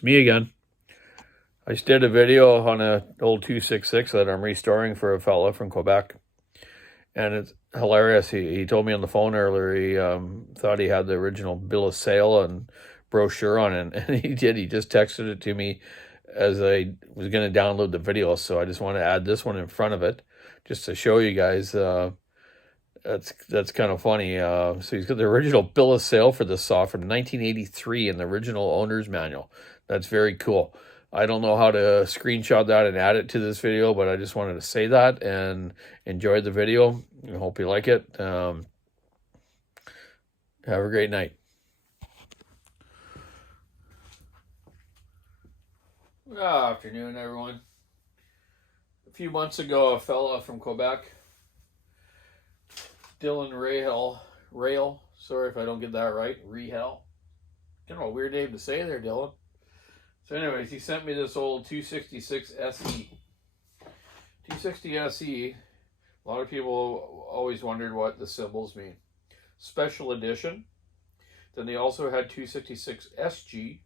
It's me again. I just did a video on an old 266 that I'm restoring for a fella from Quebec. And it's hilarious. He told me on the phone earlier he thought he had the original bill of sale and brochure on it. And he did. He just texted it to me as I was going to download the video. So I just want to add this one in front of it just to show you guys. That's kind of funny. So he's got the original bill of sale for this saw from 1983 in the original owner's manual. That's very cool. I don't know how to screenshot that and add it to this video, but I just wanted to say that and enjoy the video. I hope you like it. Have a great night. Good afternoon, everyone. A few months ago, a fella from Quebec, Dillon Rail, sorry if I don't get that right, Rehel. Kind of a weird name to say there, Dillon. So anyways, he sent me this old 266 SE. 260 SE, a lot of people always wondered what the symbols mean. Special edition. Then they also had 266 SG,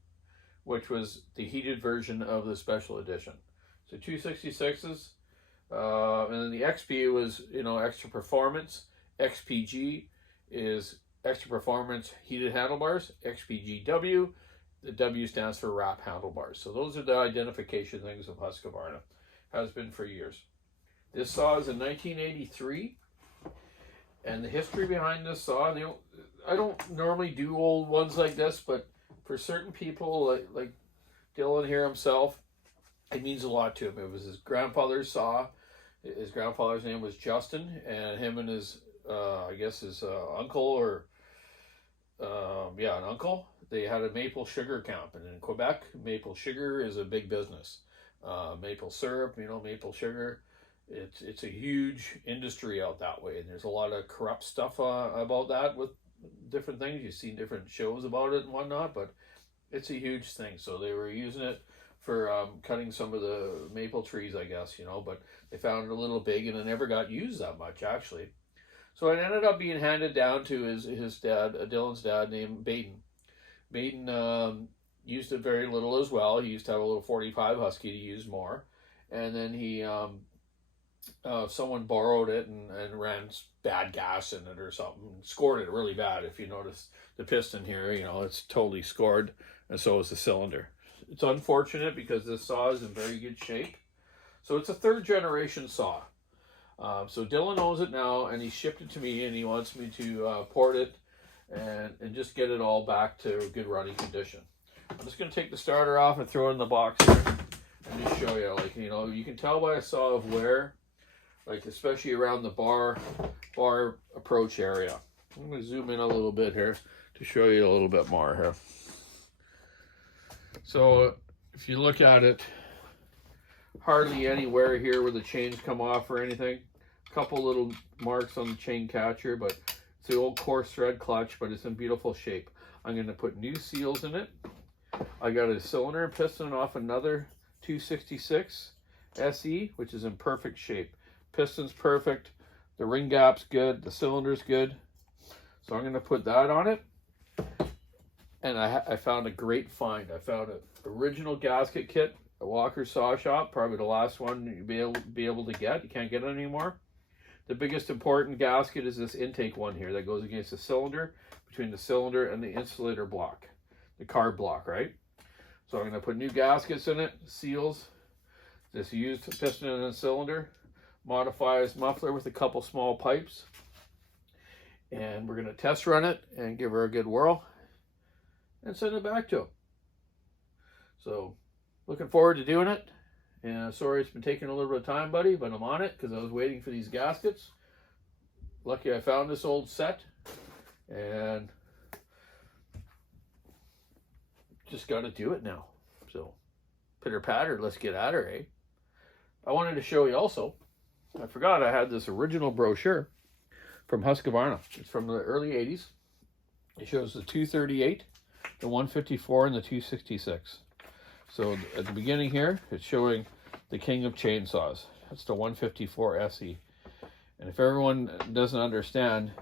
which was the heated version of the special edition. So 266s, and then the XP was, extra performance. XPG is extra performance heated handlebars. XPGW, the W stands for wrap handlebars. So those are the identification things of Husqvarna. Has been for years. This saw is in 1983, and the history behind this saw, I don't normally do old ones like this, but for certain people like Dillon here himself, it means a lot to him. It was his grandfather's saw. His grandfather's name was Justin, and him and his uncle or an uncle, they had a maple sugar camp. And in Quebec, maple sugar is a big business. Maple syrup, maple sugar, it's a huge industry out that way. And there's a lot of corrupt stuff about that with different things. You've seen different shows about it and whatnot, but it's a huge thing. So they were using it for cutting some of the maple trees, I guess, but they found it a little big and it never got used that much, actually. So it ended up being handed down to his dad, Dillon's dad, named Baden. Baden used it very little as well. He used to have a little 45 Husky to use more. And then he, someone borrowed it and ran bad gas in it or something. Scored it really bad. If you notice the piston here, it's totally scored. And so is the cylinder. It's unfortunate because this saw is in very good shape. So it's a third generation saw. So Dillon owns it now, and he shipped it to me, and he wants me to port it and just get it all back to good running condition. I'm just going to take the starter off and throw it in the box here and just show you. You can tell by a saw of wear, especially around the bar approach area. I'm going to zoom in a little bit here to show you a little bit more here. So if you look at it, hardly anywhere here where the chains come off or anything. A couple little marks on the chain catcher, but it's the old coarse thread clutch, but it's in beautiful shape. I'm going to put new seals in it. I got a cylinder and piston off another 266 SE, which is in perfect shape. Piston's perfect. The ring gap's good. The cylinder's good. So I'm going to put that on it. And I found a great find. I found an original gasket kit, a Walker Saw Shop, probably the last one you'll be able to get. You can't get it anymore. The biggest important gasket is this intake one here that goes against the cylinder, between the cylinder and the insulator block, the carb block, right? So I'm going to put new gaskets in it, seals, this used piston and cylinder, modify his muffler with a couple small pipes, and we're going to test run it and give her a good whirl and send it back to him. So looking forward to doing it. And sorry it's been taking a little bit of time, buddy, but I'm on it because I was waiting for these gaskets. Lucky I found this old set and just got to do it now. So pitter patter, let's get at her, eh? I wanted to show you also, I forgot I had this original brochure from Husqvarna. It's from the early 80s. It shows the 238, the 154, and the 266. So at the beginning here, it's showing the king of chainsaws. That's the 154 SE. And if everyone doesn't understand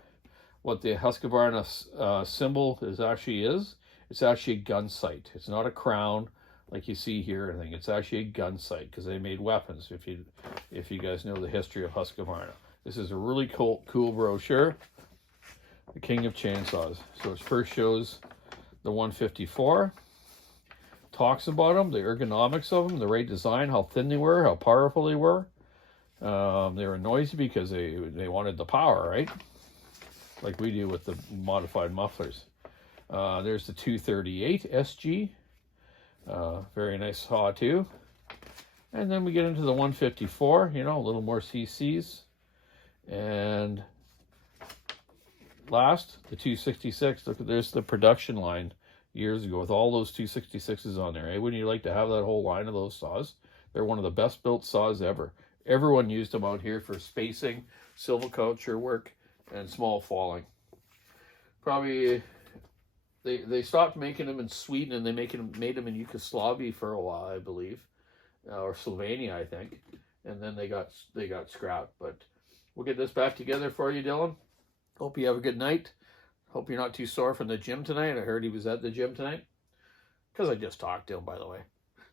what the Husqvarna symbol is, it's actually a gun sight. It's not a crown like you see here. I think it's actually a gun sight because they made weapons. If you guys know the history of Husqvarna, this is a really cool brochure. The King of Chainsaws. So it first shows the 154. Talks about them, the ergonomics of them, the right design, how thin they were, how powerful they were. They were noisy because they wanted the power, right? Like we do with the modified mufflers. There's the 238 SG. Very nice saw too. And then we get into the 154, you know, a little more CCs. And last, the 266. Look, there's the production line years ago with all those 266s on there. Eh? Wouldn't you like to have that whole line of those saws? They're one of the best built saws ever. Everyone used them out here for spacing, silviculture work, and small falling. Probably they stopped making them in Sweden, and they made them in Yugoslavia for a while, I believe, or Slovenia, I think, and then they got scrapped. But we'll get this back together for you, Dylan. Hope you have a good night. Hope you're not too sore from the gym tonight. I heard he was at the gym tonight, because I just talked to him, by the way.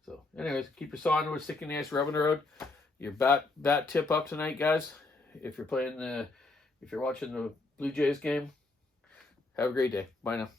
So, anyways, keep your saw into a sticky nice rubbing the road. Your bat tip up tonight, guys. If you're watching the Blue Jays game, have a great day. Bye now.